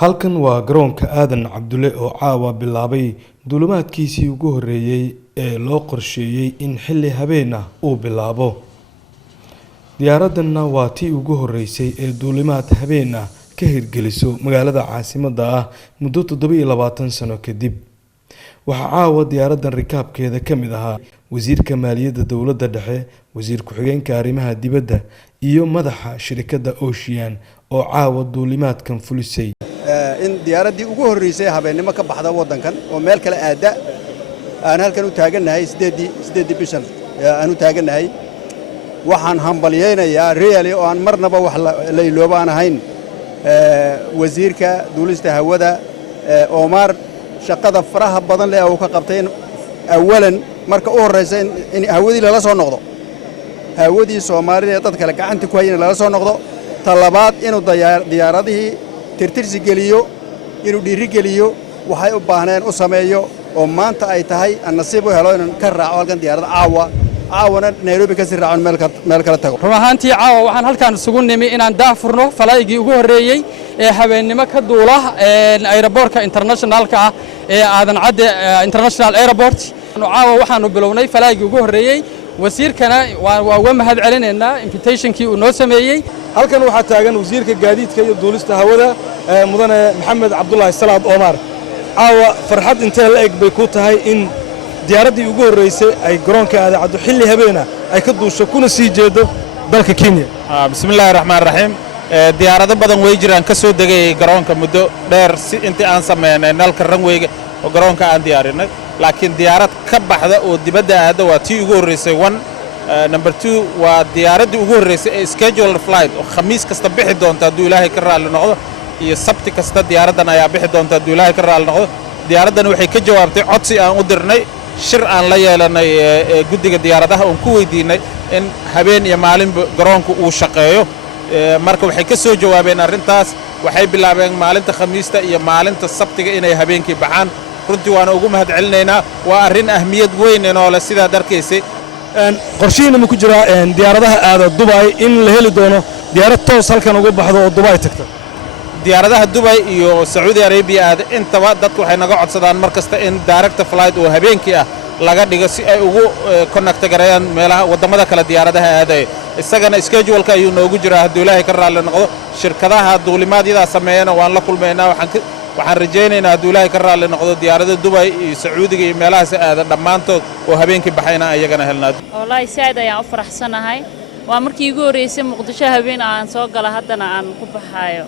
halkan waa garoonka aadan cabdulle oo caawa bilaabay duulimaadkiisii ugu horeeyay ee loo qorsheeyay in xilli habeen ah uu bilaabo. Diyaaradana waa tii ugu horeysay ee duulimaad habeen ah ka hirgeliso magaalada caasimadda ah muddo 27 sano kadib. waxaa caawa diyaaradan rikaabkeeda ka mid ahaa wasiirka maaliyadda dowladda dhexe, wasiir ku-xigeenka arrimaha dibadda iyo madaxa shirkadda Ocean oo caawa duulimaadkan fulisay. in diyaaradii ugu horeysay habeenimo ka baxda wadankan oo meel kale aada aan halkan u taaganahay 8 bishan aan u taaganahay waxaan hambalyeeynaa really oo aan marnaba wax la ilooba aan ahayn wasiirka duulista hawada Omar shaqada faraha badan leh oo ka qabtay awalan marka u horeysay in hawadii la soo noqdo hawadii Soomaaliya dad kale gacanta ku hayeen la soo noqdo talabaad inuu diyaaradii tirtirsi geliyo inuu dhiiri geliyo waxay u baahneen u sameeyo oo maanta ay tahay nasiib u helo in ka raaco halkan diyaarada caawana Nairobi ka sii raacon meel kala tago. run ahaantii caawa waxaan halkan isugu nimi inaan daafurno falaygii ugu horeeyay ee habeenimo ka duula aeroportka internationalka ah ee aadan cadde international airport. caawa waxaanu bilownay falaygii ugu horeeyay wasiirkana waa uga mahad celinaynaa invitationkii uu noo sameeyay. halkan waxaa taagan wasiirka gaadiidka iyo duulista hawada mudane maxamed cabdullaahi salaad Omar. caawa farxad intee la eg bay ku tahay in diyaaradii ugu horeysay ay garoonka aadan caddo xilli habeena ay ka duusho kuna sii jeedo dalka Kenya. bismillaahir rahmaanir rahiim. diyaarado badan way jiraan ka soo degay garoonka muddo dheer si intii aan sameynay nalka runwayga oo garoonka aan diyaarinay laakiin diyaarad ka baxda oo dibadda aada waa tii ugu horeysay number 2 waa diyaaradii ugu horeysay ee scheduled flight oo khamiis kasta bixi doonta hadduu Ilaahay ka raali noqdo iyo sabti kasta diyaaradan ayaa bixi doonta hadduu Ilaahay ka raali noqdo. diyaaradan waxay ka jawaabtay codsi aan u dirnay shir aan la yeelanay guddiga diyaaradaha oo ku weydiinay in habeen iyo maalin garoonku uu shaqeeyo. marka waxay ka soo jawaabeen arrintaas waxay bilaabeen maalinta khamiista iyo maalinta sabtiga inay habeenkii baxaan. runtii waana ugu mahad celinaynaa waa arrin ahmiyad weyn oo leh sida darkaysay. qorshihiina ma ku jira diyaaradaha aada Dubai in la heli doono diyaarad toos halkan uga baxdo oo Dubai tagta. diyaaradaha Dubai iyo Saudi Arabia aad intaba dadku waxay naga codsadaan markasta in direct flight oo habeenkii ah laga dhigo si ay ugu connect gareeyaan meelaha wadamada kale diyaaradaha aaday. isagana schedule-ka ayuu noogu jiraa hadduu Ilaahay ka raali noqdo. shirkadaha duulimaadyada sameeyana waan la kulmaynaa waxaan rajaynaynaa hadduu Ilaahay ka raali noqdo diyaarada Dubai iyo Sacuudiga iyo meelahaas aada dhammaantood oo habeenkii baxayna ayagana helnaa. wallahi saad ayaan u faraxsanahay waa markii ugu horeysay Muqdisho habeen aan soo gala haddana aan ku baxayo.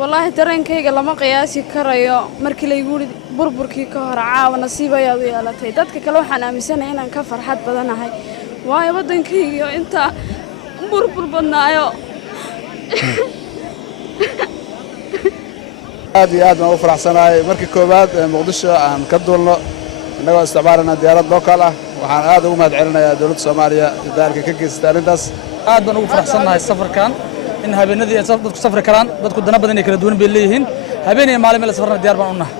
wallahi dareenkayga lama qiyaasi karayo markii la igu burburkii ka hor caawa nasiib ayaad u yeelatay. dadka kale waxaan aaminsanahay inaan ka farxad badanahay waayo wadankayga inta burbur badnaayo. aad iyo aad baan u faraxsanahay markii koowaad Muqdisho aan ka duulno inagoo isticmaalana diyaarad local ah. waxaan aad ugu mahad celinayaa dawladda Soomaaliya dadaalka ka geystay arrintaas. aad baan ugu faraxsanahay safarkan in habeenadii ay dadku safri karaan dadku dana badan ay kala duwan bay leeyihiin habeen iyo maalin meel safarna diyaar baan u nahay.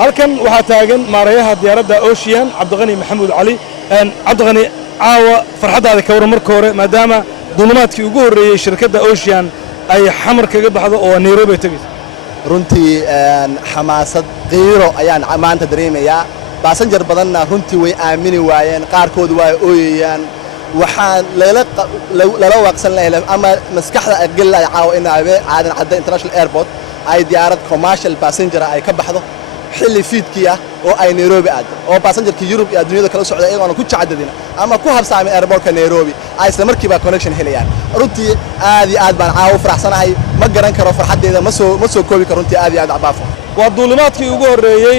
halkan waxaa taagan maareeyaha diyaaradda Ocean Cabdiqani Maxamuud Cali. Cabdiqani caawa farxadaada ka waran marka hore maadaama duulimaadkii ugu horeeyay shirkadda Ocean ay xamar kaga baxdo oo Nairobi tagayso. runtii xamaasad qiiro ayaan maanta dareemayaa. baasanjar badanna runtii way aamini waayeen qaarkood waa ooyayaan. waxaan lala waqsan lahayn ama maskaxda aqal ay caaw in aadan cadde international airport ay diyaarad commercial passenger ay ka baxdo xilli fiidkii ah oo ay Nairobi aado oo passengerkii Europe iyo adduunyada kala socda iyagoon ku jacadadina ama ku habsaamay airportka Nairobi ay isla markiiba connection helayaan. runtii aad iyo aad baan caaw faraxsanahay ma garan karo farxadeeda ma soo koobi karo runtii aad iyo aad cabaafo. waa duulimaadkii ugu horeeyay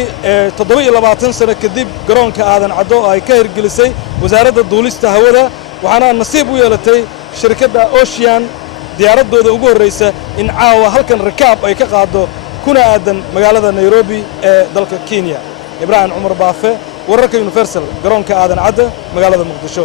27 sano kadib garoonka aadan caddo ay ka hirgelisay wasaaradda duulista hawada. waxaana nasiib u yeelatay shirkadda Ocean diyaaradooda ugu horeysa in caawa halkan rikaab ay ka qaado kuna aadan magaalada Nairobi ee dalka Kenya. Ibrahim Umar Baafe wararka Universal garoonka aadan caddo magaalada Muqdisho.